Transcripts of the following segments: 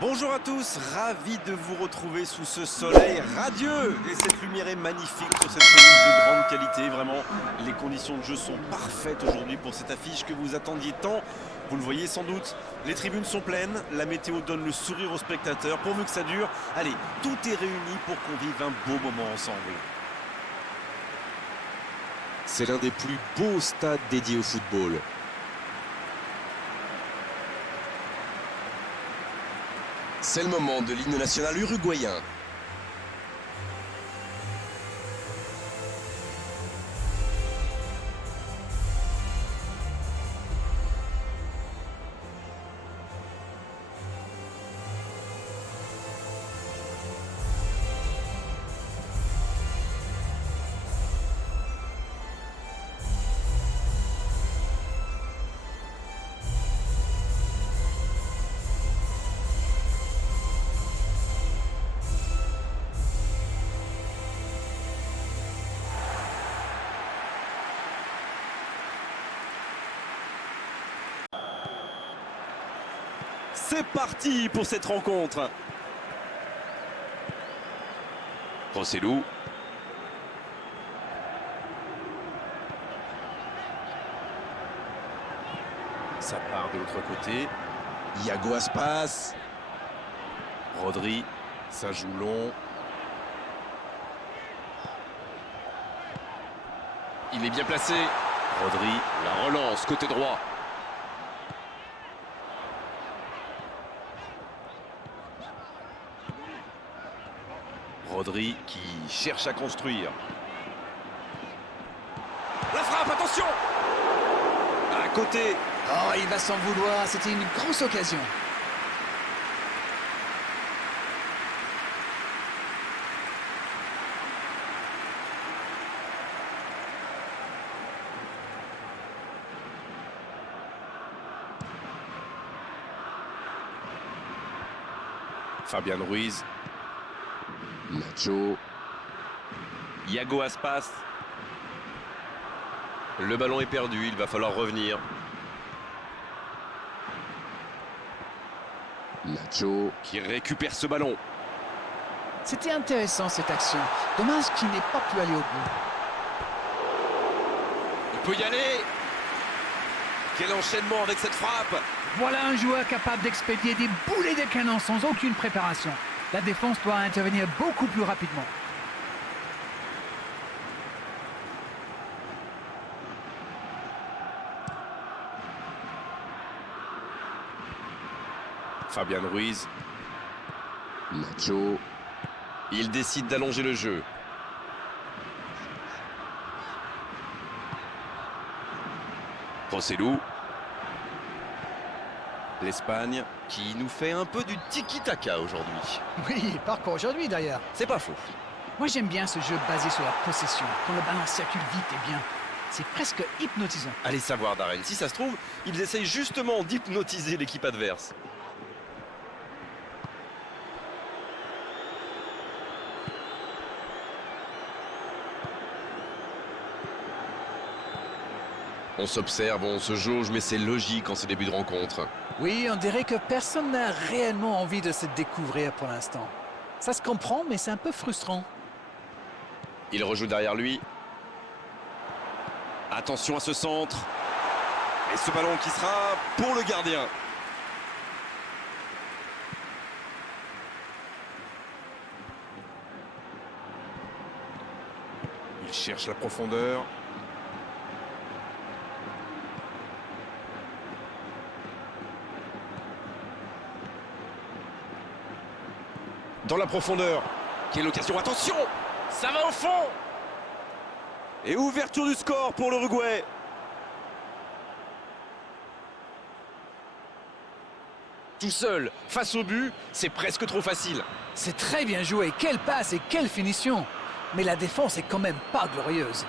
Bonjour à tous, ravi de vous retrouver sous ce soleil radieux. Et cette lumière est magnifique sur cette pelouse de grande qualité. Vraiment, les conditions de jeu sont parfaites aujourd'hui pour cette affiche que vous attendiez tant. Vous le voyez sans doute, les tribunes sont pleines, la météo donne le sourire aux spectateurs. Pourvu que ça dure, allez, tout est réuni pour qu'on vive un beau moment ensemble. C'est l'un des plus beaux stades dédiés au football. C'est le moment de l'hymne national uruguayen. C'est parti pour cette rencontre. Rossellou. Ça part de l'autre côté. Iago Aspas. Rodri, ça joue long. Il est bien placé. Rodri, la relance côté droit. Rodri qui cherche à construire. La frappe, attention! À côté. Oh, il va s'en vouloir, c'était une grosse occasion. Fabian Ruiz. Nacho. Iago Aspas. Le ballon est perdu, il va falloir revenir. Nacho. Qui récupère ce ballon. C'était intéressant cette action. Dommage qu'il n'ait pas pu aller au bout. Il peut y aller. Quel enchaînement avec cette frappe. Voilà un joueur capable d'expédier des boulets de canon sans aucune préparation. La défense doit intervenir beaucoup plus rapidement. Fabian Ruiz. Nacho. Il décide d'allonger le jeu. Rossellou. L'Espagne qui nous fait un peu du tiki-taka aujourd'hui. Oui, pas qu'aujourd'hui d'ailleurs. C'est pas faux. Moi j'aime bien ce jeu basé sur la possession, quand le ballon circule vite et bien. C'est presque hypnotisant. Allez savoir, Darren, si ça se trouve, ils essayent justement d'hypnotiser l'équipe adverse. On s'observe, on se jauge, mais c'est logique en ces débuts de rencontre. Oui, on dirait que personne n'a réellement envie de se découvrir pour l'instant. Ça se comprend, mais c'est un peu frustrant. Il rejoue derrière lui. Attention à ce centre. Et ce ballon qui sera pour le gardien. Il cherche la profondeur. Dans la profondeur. Quelle occasion, attention! Ça va au fond! Et ouverture du score pour l'Uruguay. Tout seul, face au but, c'est presque trop facile. C'est très bien joué, quelle passe et quelle finition. Mais la défense est quand même pas glorieuse.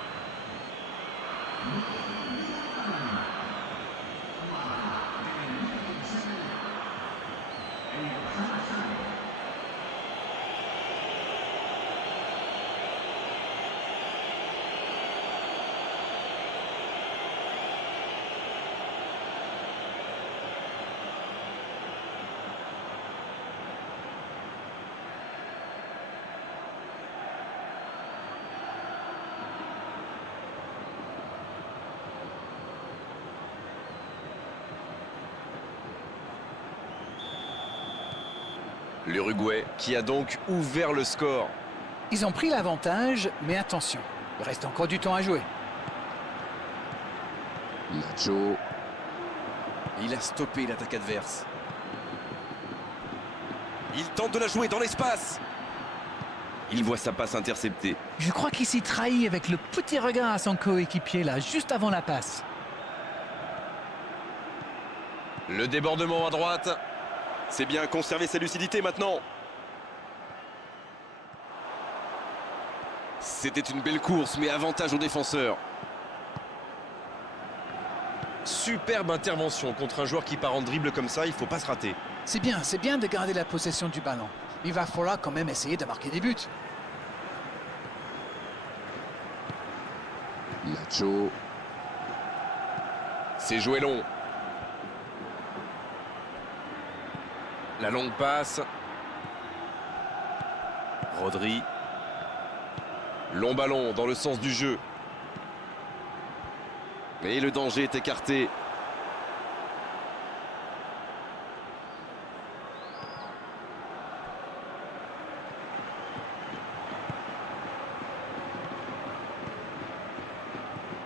L'Uruguay qui a donc ouvert le score. Ils ont pris l'avantage, mais attention, il reste encore du temps à jouer. Nacho. Il a stoppé l'attaque adverse. Il tente de la jouer dans l'espace. Il voit sa passe interceptée. Je crois qu'il s'y trahit avec le petit regard à son coéquipier là, juste avant la passe. Le débordement à droite. C'est bien conserver sa lucidité maintenant. C'était une belle course, mais avantage aux défenseurs. Superbe intervention contre un joueur qui part en dribble comme ça, il ne faut pas se rater. C'est bien de garder la possession du ballon. Il va falloir quand même essayer de marquer des buts. Nacho. C'est joué long. La longue passe. Rodri. Long ballon dans le sens du jeu. Et le danger est écarté.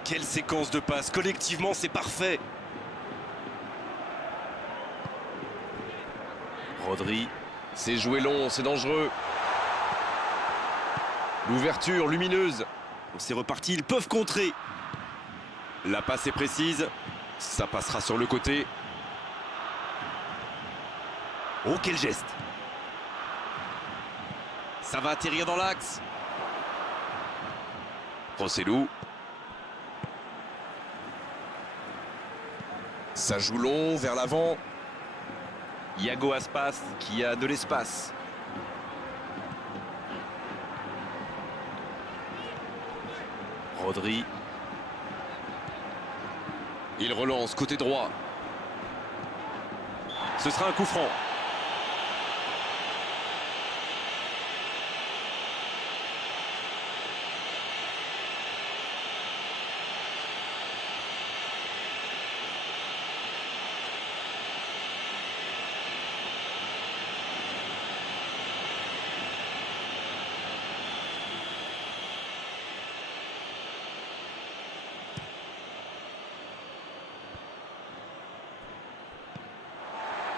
Quelle séquence de passes. Collectivement, c'est parfait. Rodri. C'est joué long, c'est dangereux. L'ouverture lumineuse. C'est reparti, ils peuvent contrer. La passe est précise. Ça passera sur le côté. Oh, quel geste. Ça va atterrir dans l'axe. Rossellou. Ça joue long vers l'avant. Iago Aspas qui a de l'espace. Rodri. Il relance côté droit. Ce sera un coup franc.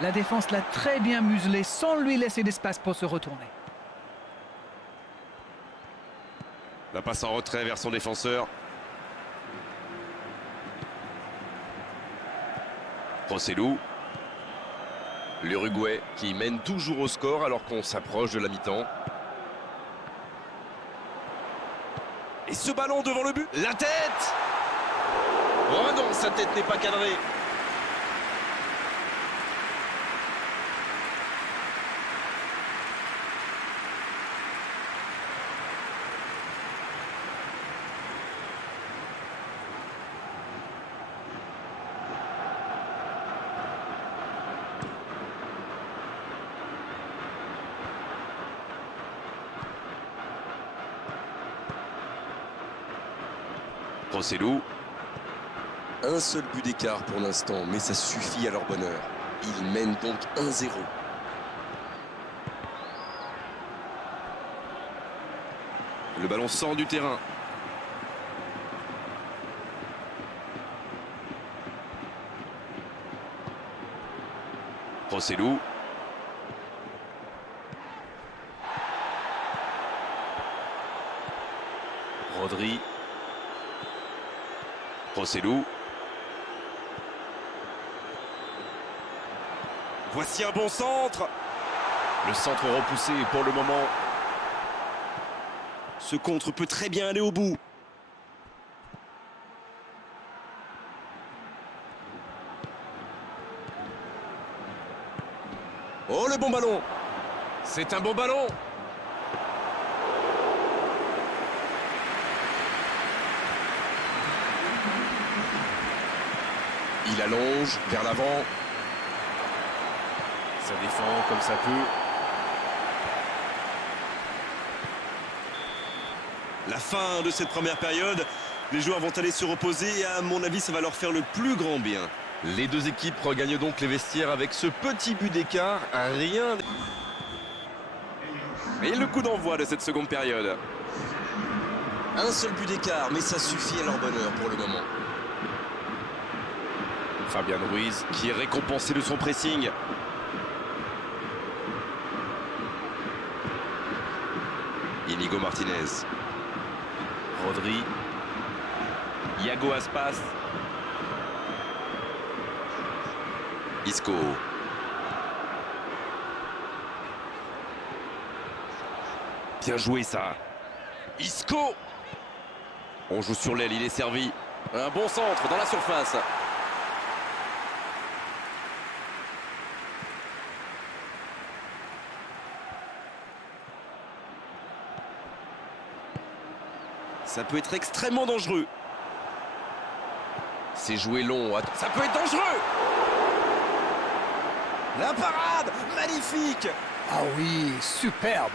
La défense l'a très bien muselé sans lui laisser d'espace pour se retourner. La passe en retrait vers son défenseur. Rossellou. L'Uruguay qui mène toujours au score alors qu'on s'approche de la mi-temps. Et ce ballon devant le but. La tête! Oh non, sa tête n'est pas cadrée. Rossellou. Un seul but d'écart pour l'instant, mais ça suffit à leur bonheur. Ils mènent donc 1-0. Le ballon sort du terrain. Rossellou. Rodri. Rossellou. Voici un bon centre. Le centre repoussé pour le moment. Ce contre peut très bien aller au bout. Oh, le bon ballon. C'est un bon ballon. Il allonge vers l'avant. Ça défend comme ça peut. La fin de cette première période. Les joueurs vont aller se reposer et à mon avis, ça va leur faire le plus grand bien. Les deux équipes regagnent donc les vestiaires avec ce petit but d'écart. Rien. Et le coup d'envoi de cette seconde période. Un seul but d'écart, mais ça suffit à leur bonheur pour le moment. Fabian Ruiz qui est récompensé de son pressing. Inigo Martinez. Rodri. Iago Aspas. Isco. Bien joué ça. Isco. On joue sur l'aile, il est servi. Un bon centre dans la surface. Ça peut être extrêmement dangereux. C'est joué long. Ça peut être dangereux. La parade, magnifique. Ah oui, superbe.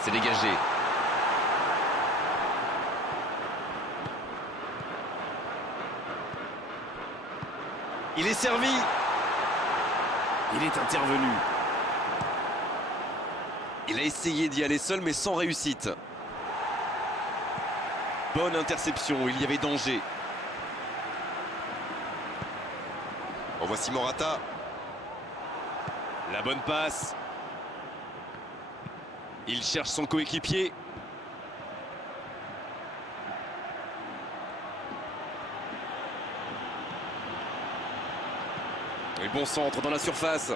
C'est dégagé. Il est servi. Il est intervenu. Il a essayé d'y aller seul mais sans réussite. Bonne interception, il y avait danger. En voici Morata. La bonne passe. Il cherche son coéquipier. Et bon centre dans la surface.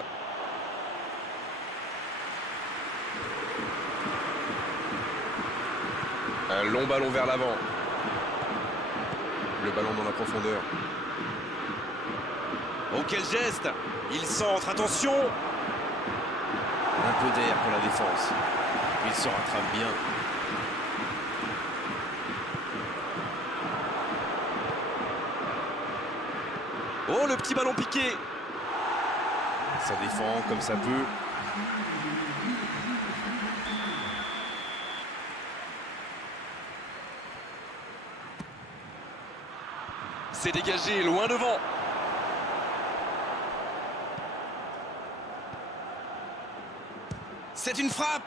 Un long ballon vers l'avant. Le ballon dans la profondeur. Oh, quel geste. Il centre, attention. Un peu d'air pour la défense. Il se rattrape bien. Oh, le petit ballon piqué. Ça défend comme ça peut. C'est dégagé, loin devant. C'est une frappe.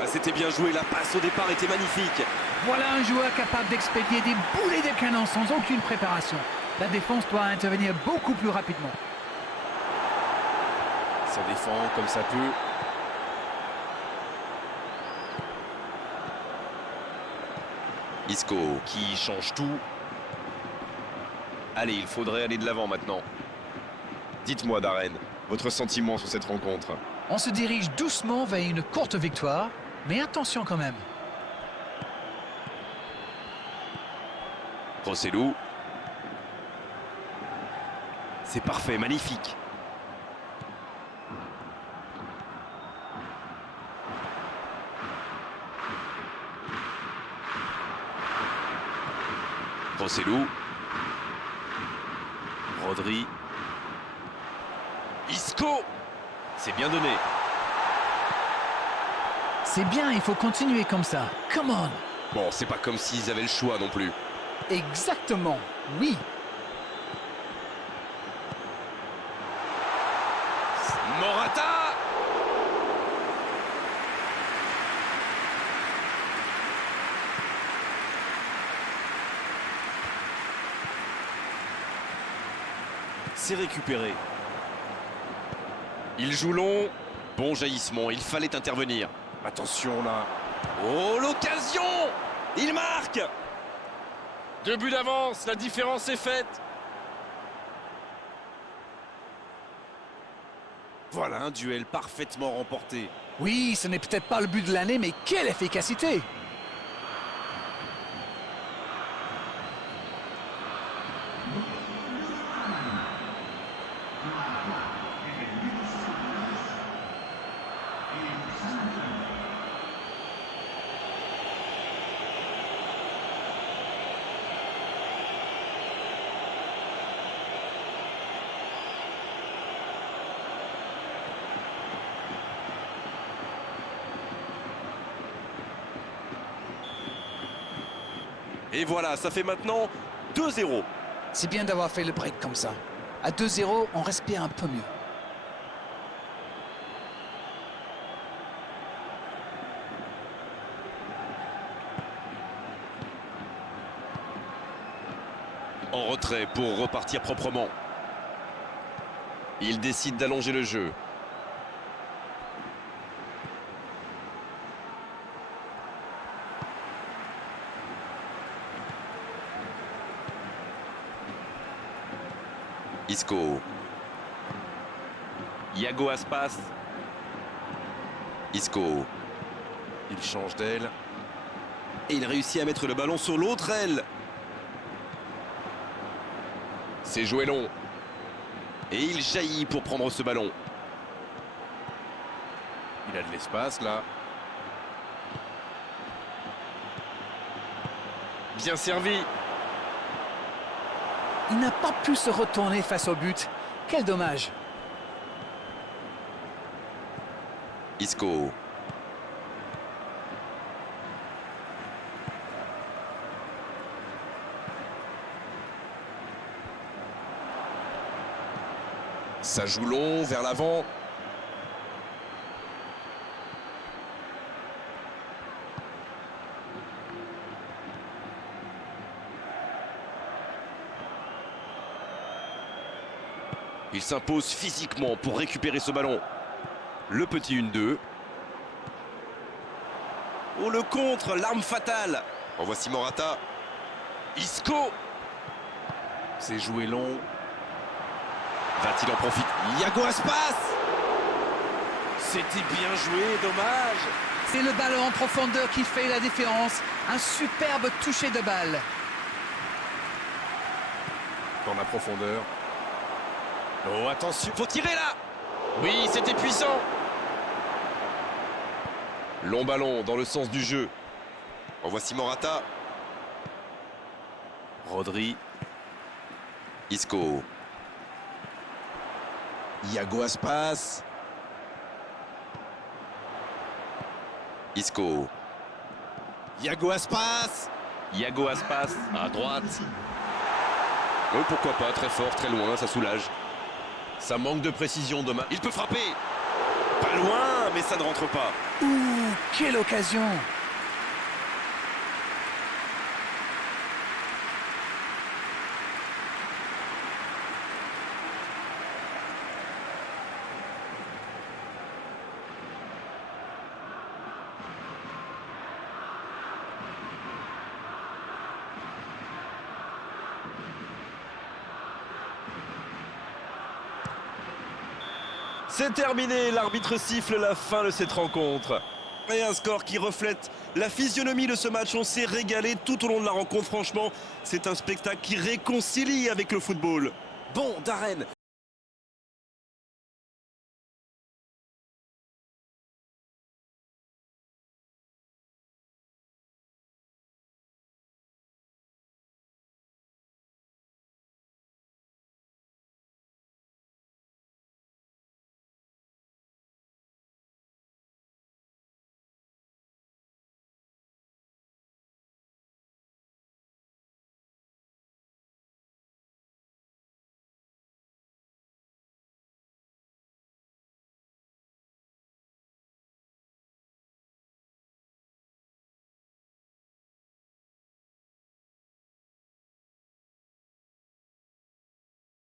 Ah, c'était bien joué, la passe au départ était magnifique. Voilà un joueur capable d'expédier des boulets de canon sans aucune préparation. La défense doit intervenir beaucoup plus rapidement. Ça défend comme ça peut. Isco qui change tout. Allez, il faudrait aller de l'avant maintenant. Dites-moi, Darren, votre sentiment sur cette rencontre. On se dirige doucement vers une courte victoire, mais attention quand même. Rossellou. C'est parfait, magnifique. Rossellou. Rodri. Isco. C'est bien donné. C'est bien, il faut continuer comme ça. Come on. Bon, c'est pas comme s'ils avaient le choix non plus. Exactement, oui. Morata. C'est récupéré. Il joue long. Bon jaillissement, il fallait intervenir. Attention là. Oh, l'occasion! Il marque! 2 buts d'avance, la différence est faite. Voilà un duel parfaitement remporté. Oui, ce n'est peut-être pas le but de l'année, mais quelle efficacité! Et voilà, ça fait maintenant 2-0. C'est bien d'avoir fait le break comme ça. À 2-0, on respire un peu mieux. En retrait pour repartir proprement. Il décide d'allonger le jeu. Isco. Iago Aspas. Isco. Il change d'aile. Et il réussit à mettre le ballon sur l'autre aile. C'est joué long. Et il jaillit pour prendre ce ballon. Il a de l'espace là. Bien servi. Il n'a pas pu se retourner face au but. Quel dommage. Isco. Ça joue long vers l'avant. Il s'impose physiquement pour récupérer ce ballon. Le petit 1-2. Oh, le contre, l'arme fatale. En voici Morata. Isco. C'est joué long. Va-t-il en profiter? Iago Aspas. C'était bien joué, dommage. C'est le ballon en profondeur qui fait la différence. Un superbe toucher de balle. Dans la profondeur. Oh, attention. Faut tirer là. Oui, c'était puissant. Long ballon dans le sens du jeu. En voici Morata. Rodri. Isco. Iago Aspas. Isco. Iago Aspas. Iago Aspas à droite. Oh, pourquoi pas, très fort, très loin, ça soulage. Ça manque de précision, dommage. Il peut frapper. Pas loin, mais ça ne rentre pas. Ouh, quelle occasion! C'est terminé, l'arbitre siffle la fin de cette rencontre. Et un score qui reflète la physionomie de ce match. On s'est régalé tout au long de la rencontre, franchement. C'est un spectacle qui réconcilie avec le football. Bon, Darren,